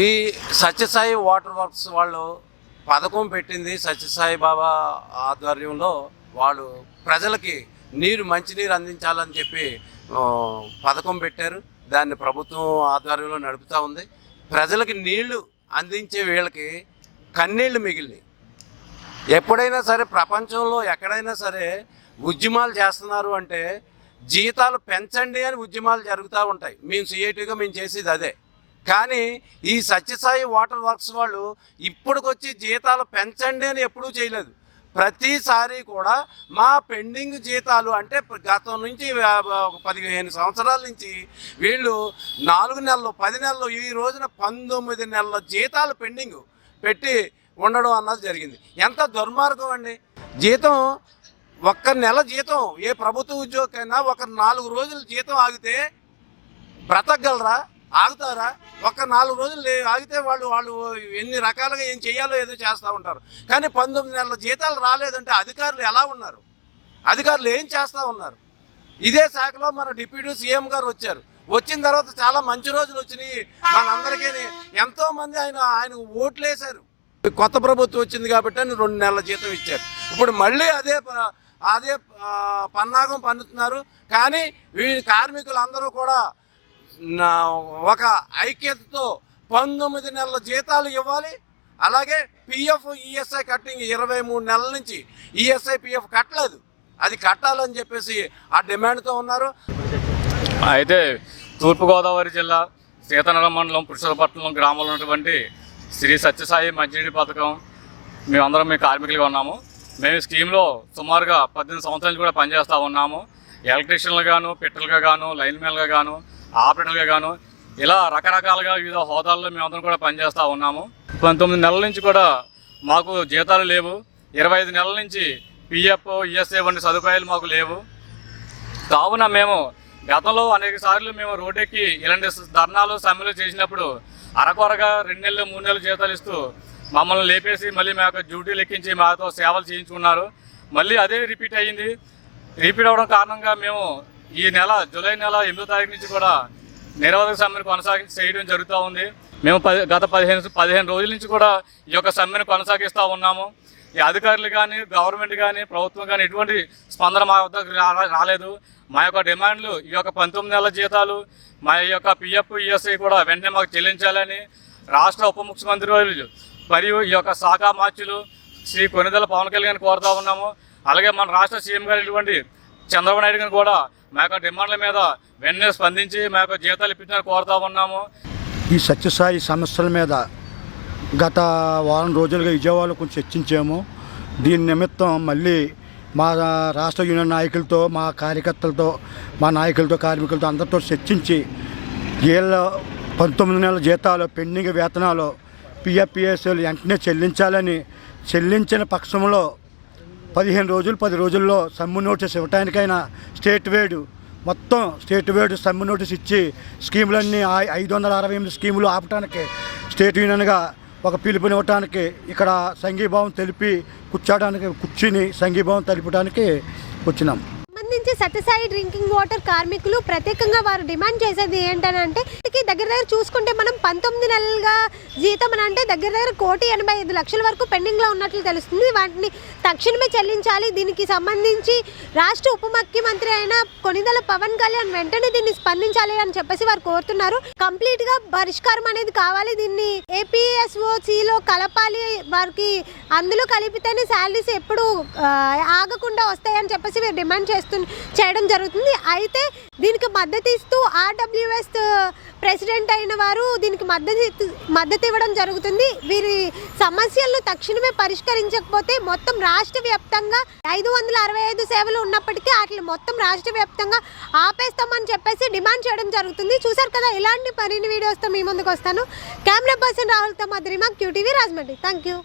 ఈ Sathya Sai water works వాళ్ళు పథకం పెట్టింది సత్యసాయి బాబా ఆధ్వర్యంలో వాళ్ళు ప్రజలకి నీరు మంచినీరు అందించాలని చెప్పి పథకం పెట్టారు. దాన్ని ప్రభుత్వం ఆధ్వర్యంలో నడుపుతూ ఉంది. ప్రజలకి నీళ్ళు అందించే వీళ్ళకి కన్నీళ్ళు మిగిలినాయి. ఎప్పుడైనా సరే ప్రపంచంలో ఎక్కడైనా సరే ఉద్యమాలు చేస్తున్నారు అంటే జీతాలు పెంచండి అని ఉద్యమాలు జరుగుతూ ఉంటాయి. మేము సిఐటీగా మేము చేసేది అదే. కానీ ఈ సత్యసాయి వాటర్ వర్క్స్ వాళ్ళు ఇప్పటికొచ్చి జీతాలు పెంచండి అని ఎప్పుడూ చేయలేదు. ప్రతిసారి కూడా మా పెండింగ్ జీతాలు అంటే గతం నుంచి ఒక పదిహేను సంవత్సరాల నుంచి వీళ్ళు నాలుగు నెలలు పది నెలలు ఈ రోజున పంతొమ్మిది నెలల జీతాలు పెండింగ్ పెట్టి ఉండడం అన్నది జరిగింది. ఎంత దుర్మార్గం అండి. జీతం ఒక్క నెల జీతం ఏ ప్రభుత్వ ఉద్యోగైనా ఒక నాలుగు రోజులు జీతం ఆగితే బ్రతకగలరా? ఆగుతారా? ఒక్క నాలుగు రోజులు ఆగితే వాళ్ళు వాళ్ళు ఎన్ని రకాలుగా ఏం చేయాలో ఏదో చేస్తూ ఉంటారు. కానీ పంతొమ్మిది నెలల జీతాలు రాలేదంటే అధికారులు ఎలా ఉన్నారు? అధికారులు ఏం చేస్తూ ఉన్నారు? ఇదే శాఖలో మన డిప్యూటీ సీఎం గారు వచ్చారు. వచ్చిన తర్వాత చాలా మంచి రోజులు వచ్చినాయి. మనందరికీ ఎంతో మంది ఆయన ఆయన ఓట్లు వేశారు కొత్త ప్రభుత్వం వచ్చింది కాబట్టి అని రెండు నెలల జీతం ఇచ్చారు. ఇప్పుడు మళ్ళీ అదే ప- అదే పన్నాగం పన్నుతున్నారు. కానీ వీ కార్మికులందరూ కూడా ఒక ఐక్యతతో పంతొమ్మిది నెలల జీతాలు ఇవ్వాలి. అలాగే పిఎఫ్ ఈఎస్ఐ కట్టింగ్ ఇరవై మూడు నెలల నుంచి ఈఎస్ఐ పిఎఫ్ కట్టలేదు. అది కట్టాలని చెప్పేసి ఆ డిమాండ్తో ఉన్నారు. అయితే తూర్పుగోదావరి జిల్లా సీతనగర మండలం పురుషులపట్నం గ్రామంలో ఉన్నటువంటి శ్రీ సత్యసాయి మంచినీటి పథకం మేమందరం మీ కార్మికులుగా ఉన్నాము. మేము ఈ స్కీమ్లో సుమారుగా పద్దెనిమిది సంవత్సరాలు కూడా పనిచేస్తూ ఉన్నాము. ఎలక్ట్రీషియన్లుగా గాను గాను లైన్ మ్యాన్గా గాను ఆపరేటర్లుగా గాను ఇలా రకరకాలుగా వివిధ హోదాల్లో మేమందరం కూడా పనిచేస్తూ ఉన్నాము. పంతొమ్మిది నెలల నుంచి కూడా మాకు జీతాలు లేవు. ఇరవై ఐదు నెలల నుంచి పిఎఫ్ ఈఎస్ఏ వంటి సదుపాయాలు మాకు లేవు. కావున మేము గతంలో అనేక సార్లు మేము రోడ్డెక్కి ఇలాంటి ధర్నాలు సమ్మెలు చేసినప్పుడు అరకొరగా రెండు నెలలు మూడు నెలలు జీతాలు ఇస్తూ మమ్మల్ని లేపేసి మళ్ళీ మా యొక్క డ్యూటీలు ఎక్కించి మాతో సేవలు చేయించుకున్నారు. మళ్ళీ అదే రిపీట్ అయ్యింది. రిపీట్ అవ్వడం కారణంగా మేము ఈ నెల జూలై నెల ఎనిమిదో తారీఖు నుంచి కూడా నిరవధిక సమ్మెను కొనసాగించి చేయడం జరుగుతూ ఉంది. మేము పది గత పదిహేను పదిహేను రోజుల నుంచి కూడా ఈ యొక్క సమ్మెను కొనసాగిస్తూ ఉన్నాము. ఈ అధికారులు కానీ గవర్నమెంట్ కానీ ప్రభుత్వం కానీ ఎటువంటి స్పందన మా వద్దకు రాలేదు. మా యొక్క డిమాండ్లు ఈ యొక్క పంతొమ్మిది నెలల జీతాలు మా యొక్క పిఎఫ్ ఈఎస్ఐ కూడా వెంటనే మాకు చెల్లించాలని రాష్ట్ర ఉప ముఖ్యమంత్రి మరియు ఈ యొక్క శాఖ మార్చులు శ్రీ కొనిదల పవన్ కళ్యాణ్ కోరుతా ఉన్నాము. అలాగే మన రాష్ట్ర సీఎం గారు ఇటువంటి చంద్రబాబు నాయుడు గారిని కూడా మా యొక్క డిమాండ్ల మీద వెంటనే స్పందించి మా యొక్క జీతాలు ఇప్పించాలని కోరుతా ఉన్నాము. ఈ సత్యసాయి సమస్యల మీద గత వారం రోజులుగా విజయవాడలో కొంచెం చర్చించాము. దీని నిమిత్తం మళ్ళీ మా రాష్ట్ర యూనియన్ నాయకులతో మా కార్యకర్తలతో మా నాయకులతో కార్మికులతో అందరితో చర్చించి వీళ్ళ పంతొమ్మిది నెలల జీతాలు పెండింగ్ వేతనాలు పిఎఫ్పిఎస్ఎల్ వెంటనే చెల్లించాలని చెల్లించిన పక్షంలో పదిహేను రోజులు పది రోజుల్లో సమ్ము నోటీస్ ఇవ్వటానికైనా స్టేట్ వేడు. మొత్తం స్టేట్ వేడు సమ్ము నోటీస్ ఇచ్చి స్కీములన్నీ ఐదు వందల అరవై ఎనిమిది స్కీములు ఆపటానికి స్టేట్ యూనియన్గా ఒక పిలుపునివ్వటానికి ఇక్కడ సంఘీభావం తెలిపి కూర్చోడానికి కూర్చుని సంఘీభావం తెలిపడానికి వచ్చినాం. సత్యసాయి డ్రింకింగ్ వాటర్ కార్మికులు ప్రత్యేకంగా వారు డిమాండ్ చేసేది ఏంటనంటే దగ్గర దగ్గర చూసుకుంటే మనం పంతొమ్మిది నెలలుగా జీతం అని అంటే దగ్గర దగ్గర కోటి ఎనభై ఐదు లక్షల వరకు పెండింగ్లో ఉన్నట్లు తెలుస్తుంది. వాటిని తక్షణమే చెల్లించాలి. దీనికి సంబంధించి రాష్ట్ర ఉప ముఖ్యమంత్రి అయిన కొనిదల పవన్ కళ్యాణ్ వెంటనే దీన్ని స్పందించాలి అని చెప్పేసి వారు కోరుతున్నారు. కంప్లీట్గా పరిష్కారం అనేది కావాలి. దీన్ని ఏపీఎస్ఓసిలో కలపాలి వారికి. అందులో కలిపితేనే శాలరీస్ ఎప్పుడు ఆగకుండా వస్తాయని చెప్పేసి వీరు డిమాండ్ చేస్తు చేయడం జరుగుతుంది. అయితే దీనికి మద్దతు ఇస్తూ ఆర్డబ్ల్యూఎస్ ప్రెసిడెంట్ అయిన వారు దీనికి మద్దతు మద్దతు ఇవ్వడం జరుగుతుంది. వీరి సమస్యలను తక్షణమే పరిష్కరించకపోతే మొత్తం రాష్ట్ర వ్యాప్తంగా ఐదు వందల అరవై ఐదు సేవలు ఉన్నప్పటికీ వాటిని మొత్తం రాష్ట్ర వ్యాప్తంగా ఆపేస్తామని చెప్పేసి డిమాండ్ చేయడం జరుగుతుంది. చూసారు కదా ఇలాంటి మరిన్ని వీడియోస్తో మీ ముందుకు వస్తాను. Camera person రాహుల్తో Madhurima QTV Rajahmundry. Thank you